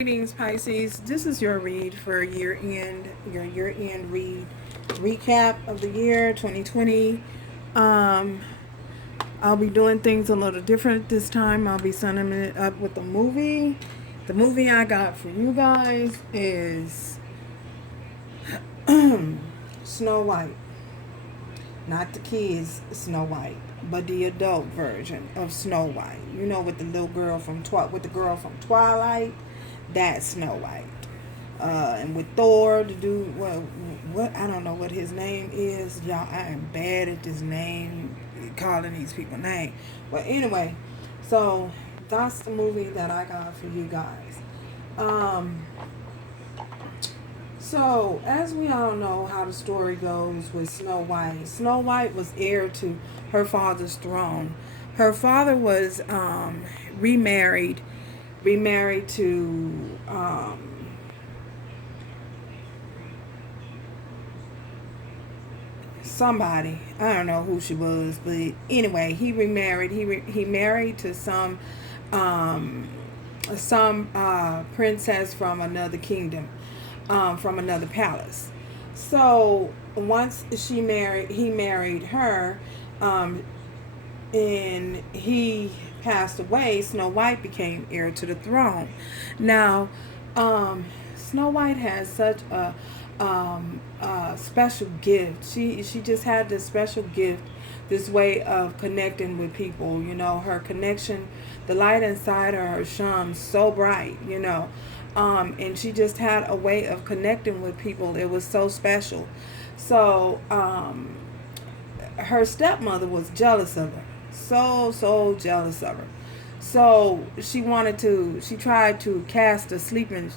Greetings, Pisces. This is your read for your year-end recap of the year 2020. Um, I'll be doing things a little different this time. I'll be summing it up with a movie. The movie I got for you guys is Snow White. Not the kids Snow White, but the adult version of Snow White. You know, with the little girl from with the girl from Twilight. That's Snow White. And with Thor, the dude, what I don't know what his name is. Y'all, I am bad at this name, calling these people names. But anyway, so that's the movie that I got for you guys. So, as we all know how the story goes with Snow White was heir to her father's throne. Her father was remarried, remarried to somebody. I don't know who she was, but anyway, he remarried. He married to princess from another kingdom, from another palace. So once he married her, and he passed away. Snow White became heir to the throne. Now, Snow White has such a special gift. She just had this special gift, this way of connecting with people. You know, her connection, the light inside her shone so bright. And she just had a way of connecting with people. It was so special. So, her stepmother was jealous of her, so jealous of her. So she tried to cast a sleeping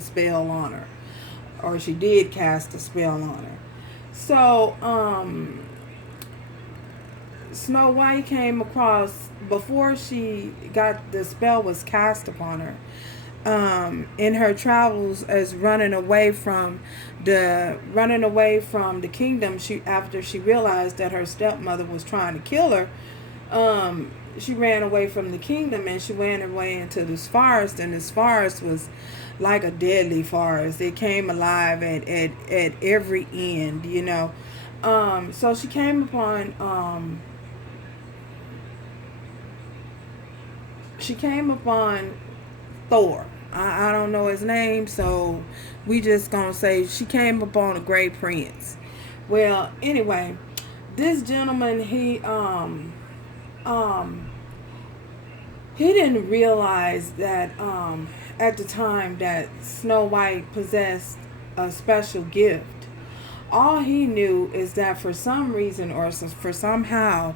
spell on her, or she did cast a spell on her. So Snow White came across, before she got the spell was cast upon her, in her travels as running away from the kingdom. After she realized that her stepmother was trying to kill her, she ran away from the kingdom, and she ran away into this forest. And this forest was like a deadly forest. It came alive at every end. So she came upon Thor. I don't know his name, so we just gonna say she came upon a great prince. Well, anyway, this gentleman, he didn't realize that at the time that Snow White possessed a special gift. All he knew is that for some reason, or for somehow,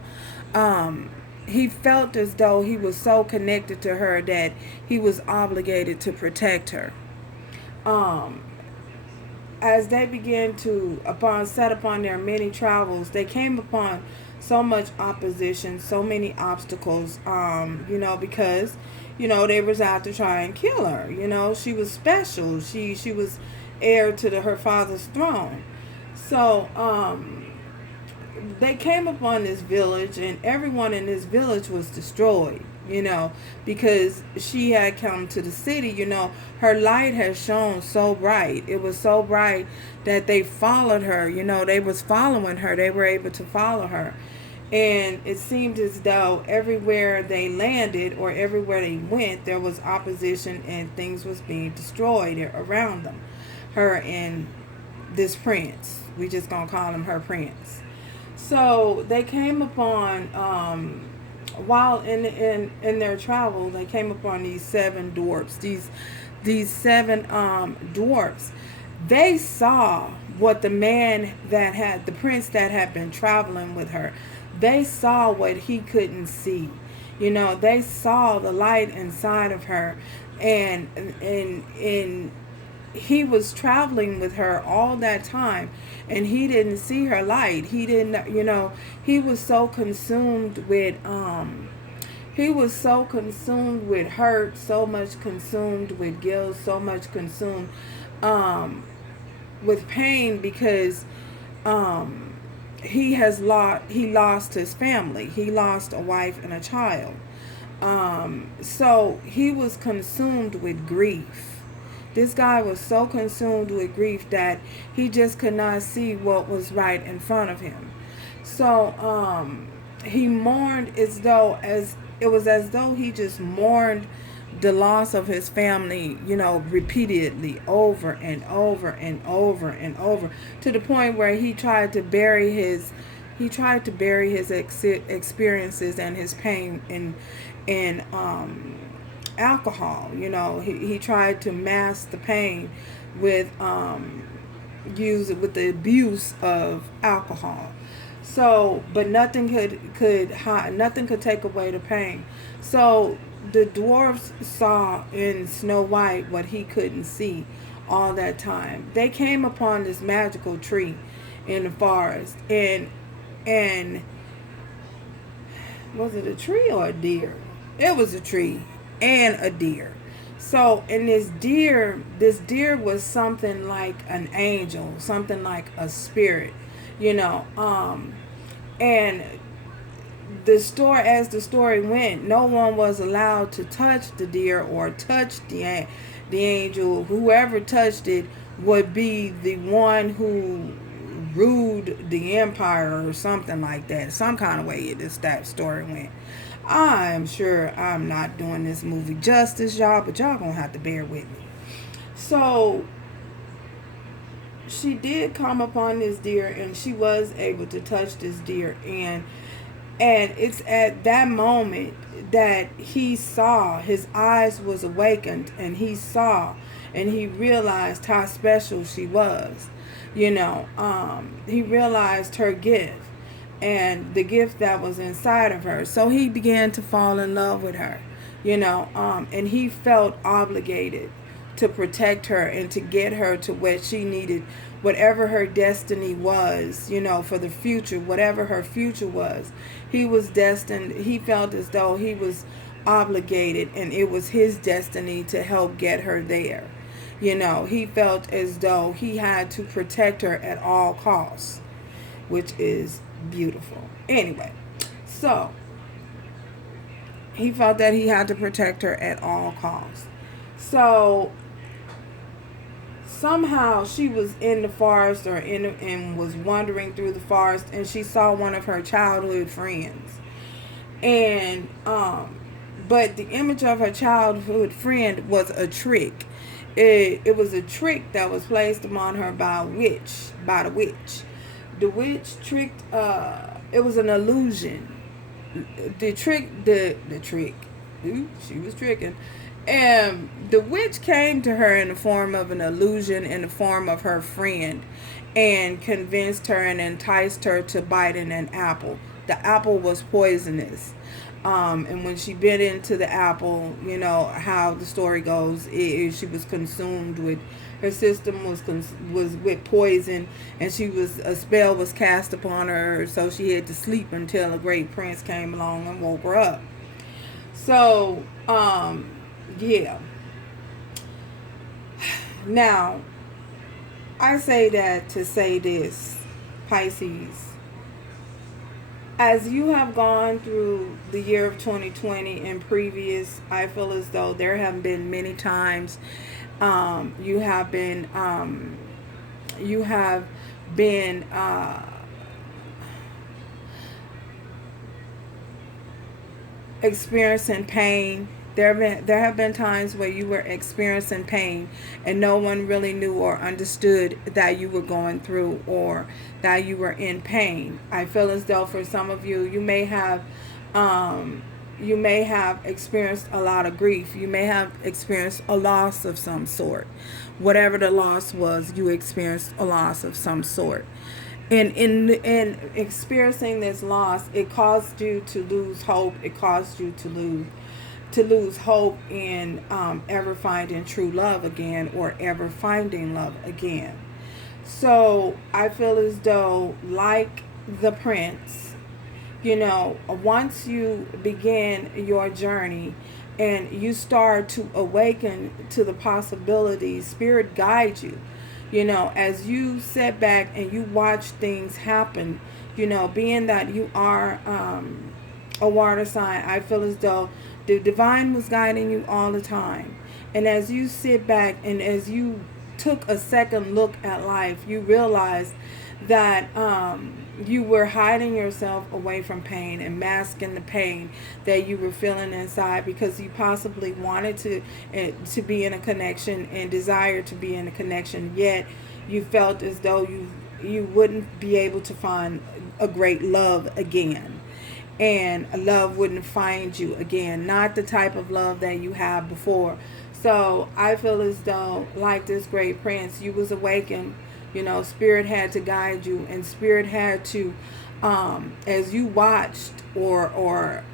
he felt as though he was so connected to her that he was obligated to protect her. Um, as they began to set upon their many travels, they came upon so much opposition, so many obstacles. Because they was out to try and kill her. She was special. She was heir to her father's throne. So they came upon this village, and everyone in this village was destroyed, because she had come to the city. Her light had shone so bright. It was so bright that they followed her. They was following her. They were able to follow her. And it seemed as though everywhere they landed or everywhere they went, there was opposition and things was being destroyed around them. Her and this prince. We just gonna call him her prince. So they came upon, while in their travel, they came upon these seven dwarfs. These seven dwarfs. They saw what the prince that had been traveling with her. They saw what he couldn't see. They saw the light inside of her, and he was traveling with her all that time, and he didn't see her light. He didn't, he was so consumed with hurt, so much consumed with guilt, so much consumed with pain, because he lost his family. He lost a wife and a child. So he was consumed with grief. This guy was so consumed with grief that he just could not see what was right in front of him. So he mourned as it was as though he just mourned the loss of his family, repeatedly over and over and over and over, to the point where he tried to bury his experiences and his pain in alcohol. He tried to mask the pain with with the abuse of alcohol. So, but nothing could take away the pain. So the dwarfs saw in Snow White what he couldn't see all that time. They came upon this magical tree in the forest, and was it a tree or a deer? It was a tree and a deer. So, and this deer was something like an angel, something like a spirit, you know. And as the story went, no one was allowed to touch the deer or touch the angel. Whoever touched it would be the one who ruled the empire or something like that. Some kind of way that story went. I am sure I'm not doing this movie justice, y'all, but y'all gonna have to bear with me. So she did come upon this deer, and she was able to touch this deer, and it's at that moment that he saw, his eyes was awakened, and he saw and he realized how special she was. He realized her gift and the gift that was inside of her. So he began to fall in love with her, and he felt obligated to protect her and to get her to where she needed, whatever her destiny was, for the future, whatever her future was. He was destined, he felt as though he was obligated, and it was his destiny to help get her there. He felt as though he had to protect her at all costs, which is beautiful. Anyway, so he felt that he had to protect her at all costs. So somehow she was in the forest and was wandering through the forest, and she saw one of her childhood friends. And but the image of her childhood friend was a trick. It was a trick that was placed upon her by the witch. The witch tricked. It was an illusion. The trick. Ooh, she was tricking. And the witch came to her in the form of an illusion, in the form of her friend, and convinced her and enticed her to bite in an apple. The apple was poisonous. And when she bit into the apple, how the story goes, she was consumed with, her system was with poison, and a spell was cast upon her, so she had to sleep until a great prince came along and woke her up. So, yeah. Now, I say that to say this, Pisces. As you have gone through the year of 2020 and previous, I feel as though there have been many times you have been experiencing pain. There have been times where you were experiencing pain and no one really knew or understood that you were going through or that you were in pain. I feel as though for some of you, you may have experienced a lot of grief. You may have experienced a loss of some sort. Whatever the loss was, you experienced a loss of some sort. And in experiencing this loss, it caused you to lose hope. It caused you to lose hope in ever finding true love again or ever finding love again. So I feel as though, like the prince, once you begin your journey and you start to awaken to the possibilities, Spirit guides you, as you sit back and you watch things happen, being that you are a water sign, I feel as though The divine was guiding you all the time. And as you sit back and as you took a second look at life, you realized that you were hiding yourself away from pain and masking the pain that you were feeling inside because you possibly wanted to be in a connection and desired to be in a connection, yet you felt as though you wouldn't be able to find a great love again, and love wouldn't find you again, not the type of love that you have before. So I feel as though, like this great prince, you was awakened. Spirit had to guide you, and spirit had to, as you watched or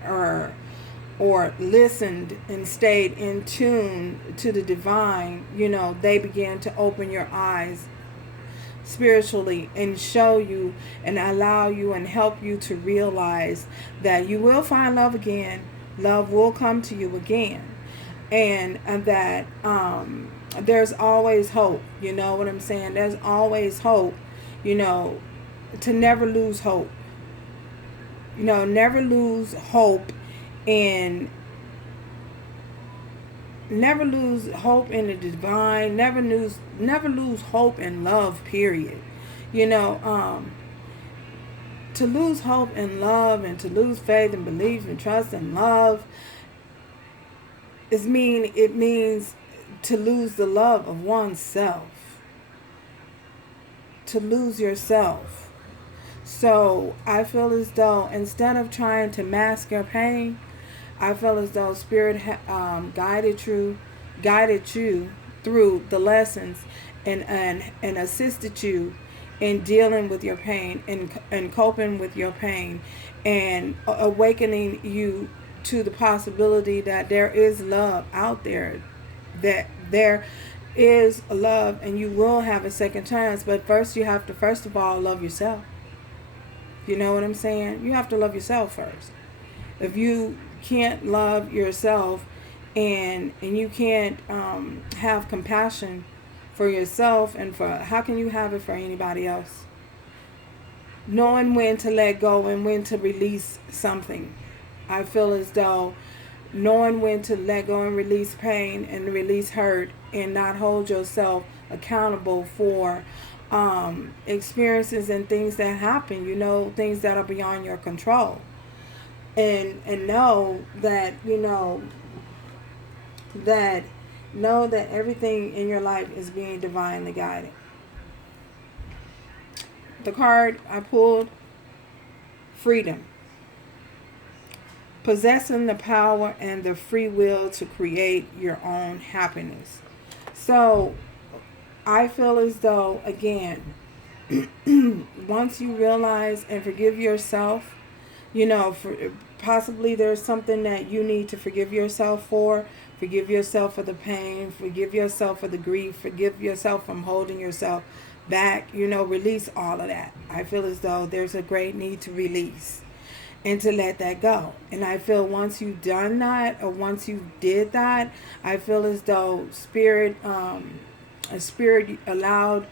listened and stayed in tune to the divine, they began to open your eyes spiritually and show you and allow you and help you to realize that you will find love again. Love will come to you again. And that there's always hope. You know what I'm saying? There's always hope, to never lose hope. Never lose hope in the divine. Never lose hope in love, period. To lose hope in love and to lose faith and belief and trust and love it means to lose the love of oneself, to lose yourself. So I feel as though instead of trying to mask your pain, I feel as though Spirit guided you through the lessons and assisted you in dealing with your pain and coping with your pain and awakening you to the possibility that there is love out there, that there is love and you will have a second chance. But first you have to, first of all, love yourself. You know what I'm saying? You have to love yourself first. If you can't love yourself and you can't have compassion for yourself, and how can you have it for anybody else? Knowing when to let go and when to release something. I feel as though knowing when to let go and release pain and release hurt and not hold yourself accountable for experiences and things that happen, things that are beyond your control. And know that, that everything in your life is being divinely guided. The card I pulled, freedom. Possessing the power and the free will to create your own happiness. So I feel as though, again, once you realize and forgive yourself, possibly there's something that you need to forgive yourself for. Forgive yourself for the pain. Forgive yourself for the grief. Forgive yourself from holding yourself back. Release all of that. I feel as though there's a great need to release and to let that go. And I feel once you've done that, or once you did that, I feel as though Spirit allowed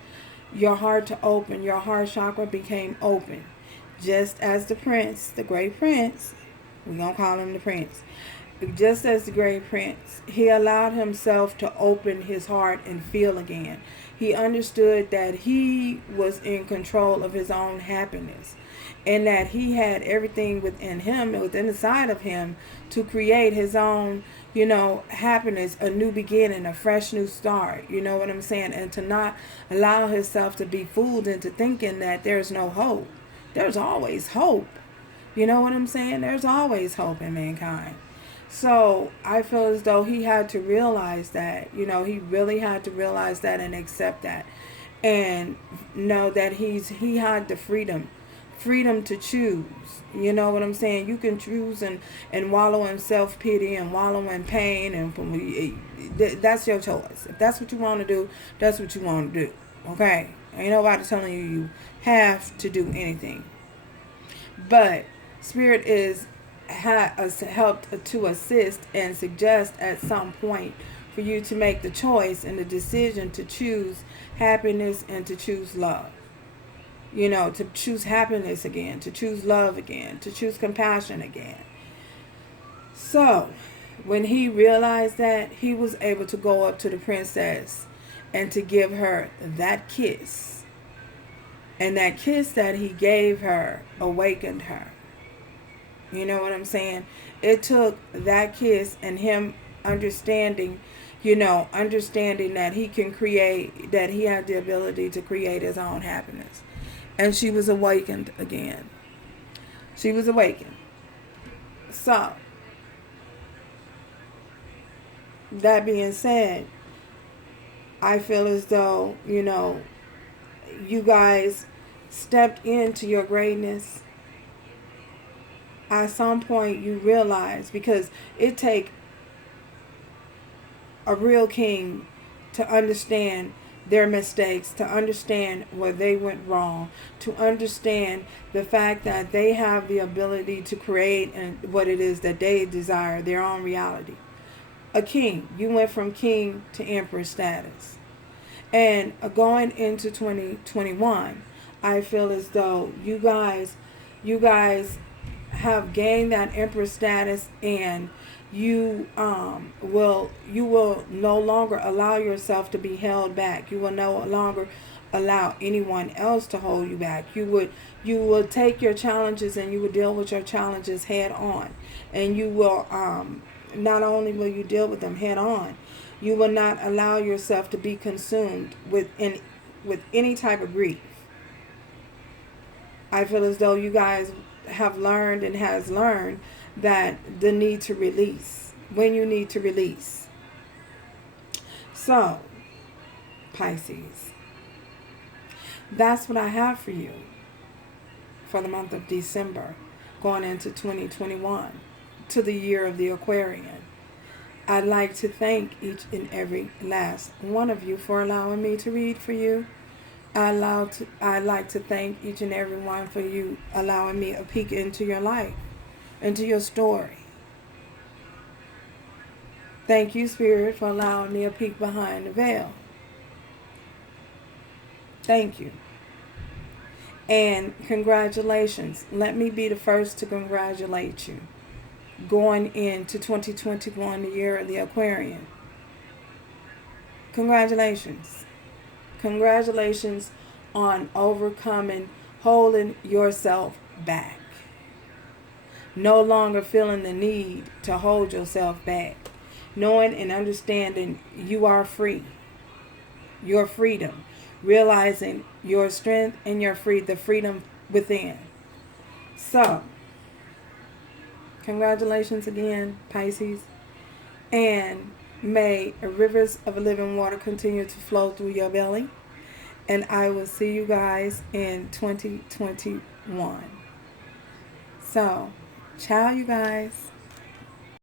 your heart to open. Your heart chakra became open. Just as the prince, the great prince, we're going to call him the prince. Just as the great prince, he allowed himself to open his heart and feel again. He understood that he was in control of his own happiness, and that he had everything within him, within the side of him, to create his own, happiness, a new beginning, a fresh new start. You know what I'm saying? And to not allow himself to be fooled into thinking that there's no hope. There's always hope. You know what I'm saying? There's always hope in mankind. So I feel as though he had to realize that, he really had to realize that and accept that, and know that he had the freedom to choose. You know what I'm saying? You can choose and wallow in self-pity and wallow in pain, and that's your choice. If that's what you want to do, that's what you want to do. Okay? Ain't nobody telling you have to do anything. But Spirit has helped to assist and suggest at some point for you to make the choice and the decision to choose happiness and to choose love. To choose happiness again, to choose love again, to choose compassion again. So, When he realized that, he was able to go up to the princess and to give her that kiss. And that kiss that he gave her awakened her. You know what I'm saying? It took that kiss and him understanding, understanding that he can create, that he had the ability to create his own happiness. And she was awakened again. She was awakened. So, that being said, I feel as though, you guys stepped into your greatness. At some point you realize, because it take a real king to understand their mistakes, to understand where they went wrong, to understand the fact that they have the ability to create and what it is that they desire, their own reality. A king, you went from king to emperor status. And going into 2021, I feel as though you guys have gained that emperor status, and you will no longer allow yourself to be held back. You will no longer allow anyone else to hold you back. You will take your challenges and you will deal with your challenges head on, and you will not only will you deal with them head on, you will not allow yourself to be consumed with any type of grief. I feel as though you guys have learned and has learned that the need to release, when you need to release. So, Pisces, that's what I have for you for the month of December, going into 2021, to the year of the Aquarian. I'd like to thank each and every last one of you for allowing me to read for you. I'd like to thank each and every one for you allowing me a peek into your life, into your story. Thank you, Spirit, for allowing me a peek behind the veil. Thank you. And congratulations. Let me be the first to congratulate you. Going into 2021, the year of the Aquarian. Congratulations. Congratulations on overcoming, holding yourself back. No longer feeling the need to hold yourself back. Knowing and understanding you are free. Your freedom. Realizing your strength and the freedom within. So, congratulations again, Pisces. And may rivers of living water continue to flow through your belly. And I will see you guys in 2021. So, ciao, you guys.